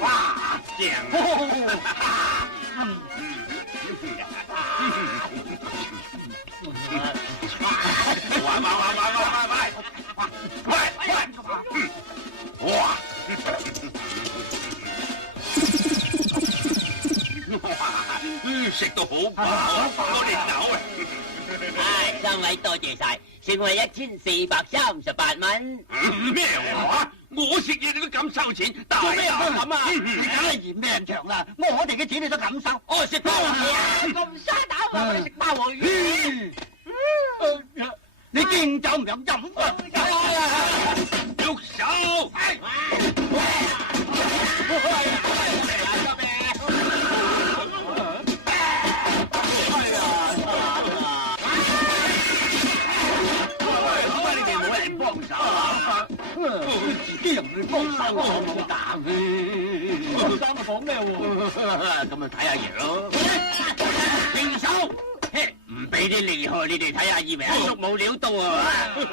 哇，正！哇！食到好飽，我哋走啊！唉，三位多謝晒，剩為1438蚊。咩話？我食嘢你都敢收錢？做咩咁啊？你梗係嫌命長啦！我哋嘅錢你都敢收？我食鮑魚啊！咁沙膽啊！我哋食鮑魚。你敬酒唔飲飲啊！喐手！自己又唔去幫手，我冇膽嘅。幫手咪講咩喎？咁咪睇下爺咯。停手！唔俾啲厲害你哋睇下，以為阿叔冇料到啊嘛？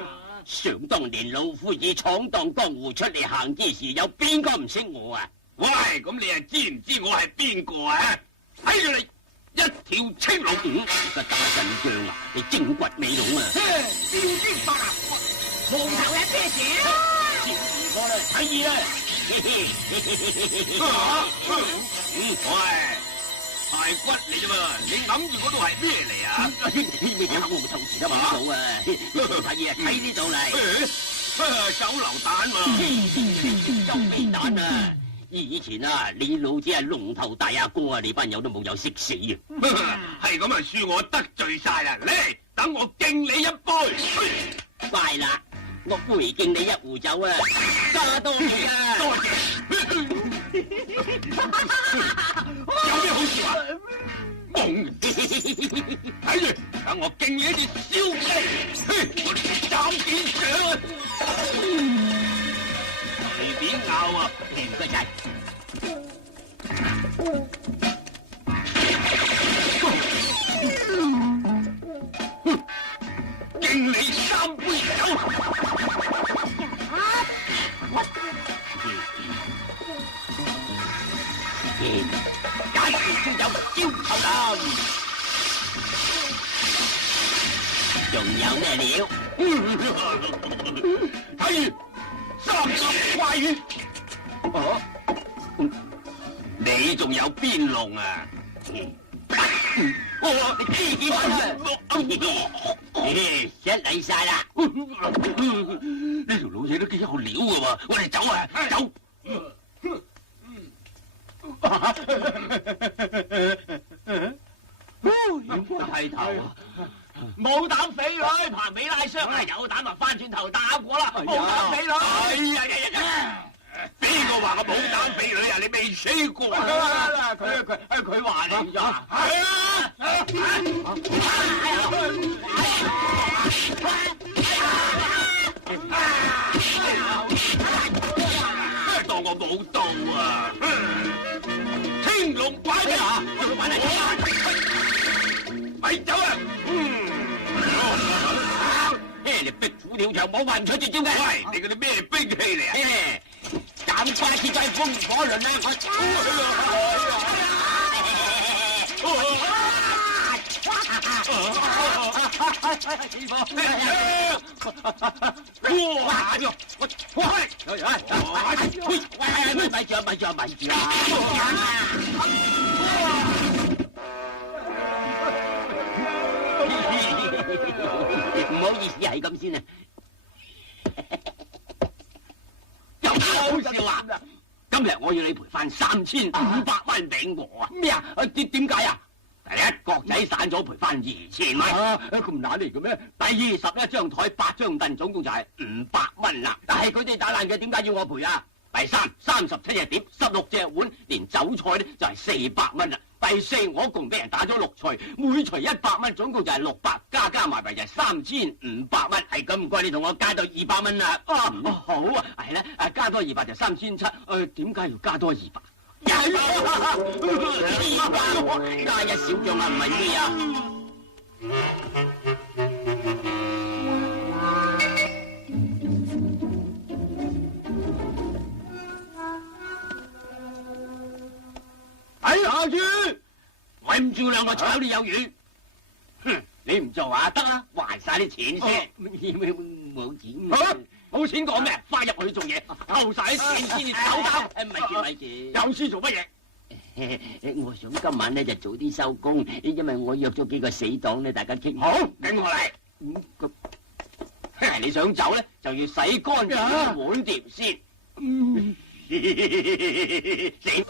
想當年老夫子闖蕩江湖出嚟行之時，有邊個唔識我啊？喂，咁你係知唔知我係邊個啊？睇住你一條青龍，個打陣仗啊！你精骨美龍啊！招之白骨，無頭一啤酒。過嚟睇二啦！喂，排骨嚟啫嘛，你諗住嗰度係咩嚟啊？咩叫無頭前都揾到啊！睇二睇呢度嚟，手榴彈嘛，手榴彈啊！以前啊，你老子係龍頭大阿哥啊，你班友都冇有識死啊！係咁啊，恕我得罪晒啦！嚟，等我敬你一杯。快啦！我回敬你一壺酒啊，加多謝啊！多謝。有咩好事話？懵！睇住，等我敬你一隻燒雞，我斬幾掌啊！隨便咬啊！唔該晒。敬你3杯酒。假如先有招頭啦，仲有咩料？睇住30塊魚。哦，你仲有邊籠啊？你知幾分啊？一嚟晒啦！呢條老嘢都幾有料㗎喎，我哋走啊，走！點解剃頭啊？冇膽匪女，彭美拉傷啊！有膽就翻轉頭打過啦！冇膽匪女。哎呀！邊個話我冇膽匪女啊？你未死過啊？佢話你咋？係當我冇到啊！青龍拐咩啊？咪走啊！你壁虎鳥場冇運出絕招嘅。喂，你嗰啲咩兵器嚟啊？斬瓜切塊風火輪啊！咪住唔好意思，係咁先啊！又好笑啊！今日我要你賠翻3500蚊俾我啊！咩啊？點解啊？第一，角仔散咗賠翻2000蚊。咁難嚟嘅咩？第二，11張台8張凳，總共就係500蚊啦。但係佢哋打爛嘅，點解要我賠啊？第三，37隻碟，16隻碗，連酒菜咧就係400蚊啦。第四，我共俾人打咗6錘，每錘100蚊，總共就係600，加埋就係3500蚊。係咁，唔該你同我加到200蚊啦。好啊，係啦，加多200就3700。點解要加多200？加一小將啊，唔係咩啊？教主，搵住兩個炒你有魚。哼，你唔做啊？得啦，還晒啲錢先。冇錢。好啦，冇錢講咩？快入去做嘢，偷晒啲錢先至走得。咪住咪住，有事做乜嘢？我想今晚咧就早啲收工，因為我約咗幾個死黨咧，大家傾。好，跟我嚟。你想走咧，就要洗乾淨碗碟先。死！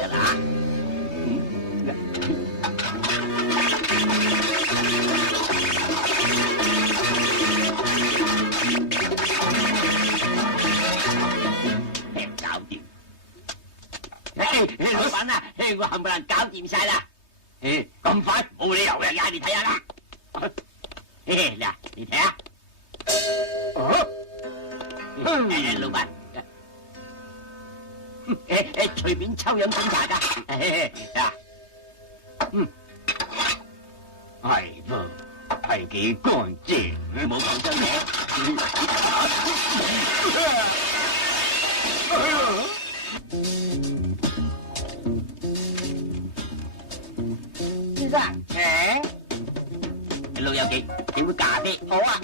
得啦。搞掂。老闆啊，我冚唪唥搞掂晒啦。咁快？冇理由嘅，呀，你睇下啦。嗱，你睇下。老闆，隨便抽飲飲茶噶。係噃，係幾乾淨，冇講真嘢。先生，請。老友記，點杯咖啡？好啊。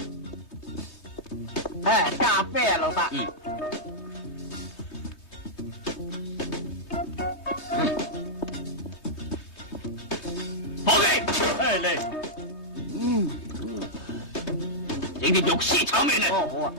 咖啡啊，老闆。伙計，嚟。整啲肉絲炒麵嚟。哦，好啊。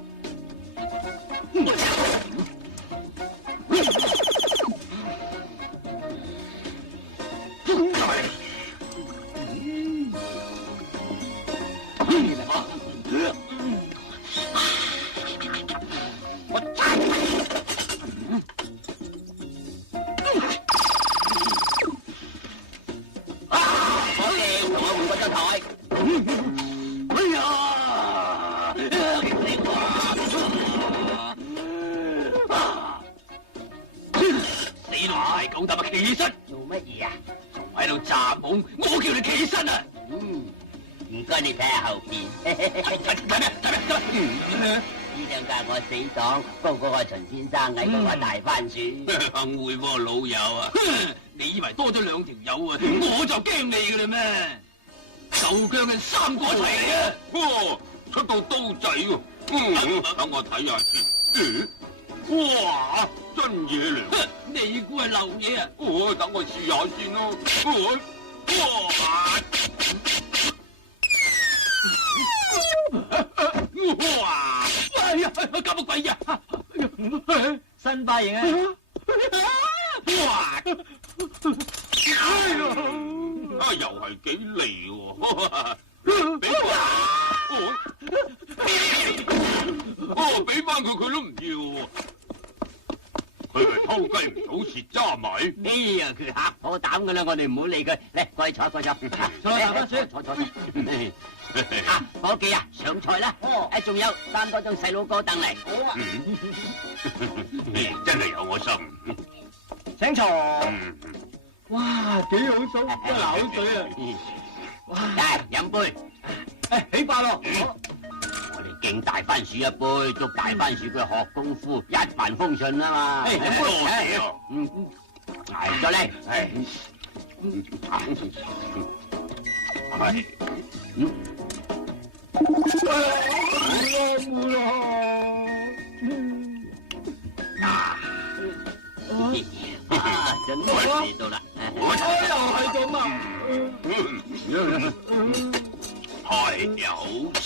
講得咪起身？做乜嘢啊？仲喺度詐懵？我叫你起身啊！唔該，你睇下後邊。睇咩？呢兩架我死黨，高過我秦先生，矮過我大番薯。幸會喎，老友啊！你以為多咗兩條友啊？我就驚你噶啦咩？豆姜嘅三個一齊嚟啊！哇，出到刀仔喎！等我睇下先。哇，真嘢嚟！你估係流嘢啊？等我試下先咯。哇！哎呀，搞乜鬼呀？新髮型啊！哇！又係幾利喎！俾翻佢都唔要喎。佢係偷雞唔到蝕渣米。哎呀，佢嚇破膽噶啦，我哋唔好理佢。嚟，過去坐。坐。伙計啊，上菜啦！仲有3多張細佬哥凳嚟。好啊。真係有我心。請坐。哇，幾好數，一流水啊！哇，飲杯。起飯咯。我哋敬大番薯一杯，祝大番薯佢學功夫一帆風順啊嘛。多謝啊。嚟咗嚟。真係味道啦。又係咁啊！太有食。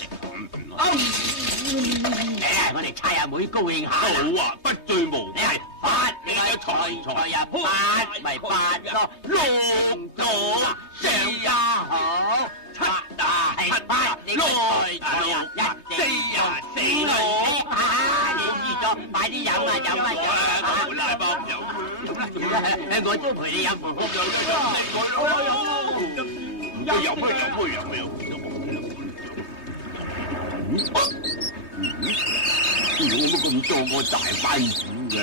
我哋猜阿妹高興下。好啊，不醉無。你係發你嘅財呀，發咪發咯，六到上家好，七係發你嘅財呀，四呀死我。你知咗，快啲飲啊！我拉包飲。我都陪你飲。我乜咁多個大番薯嘅？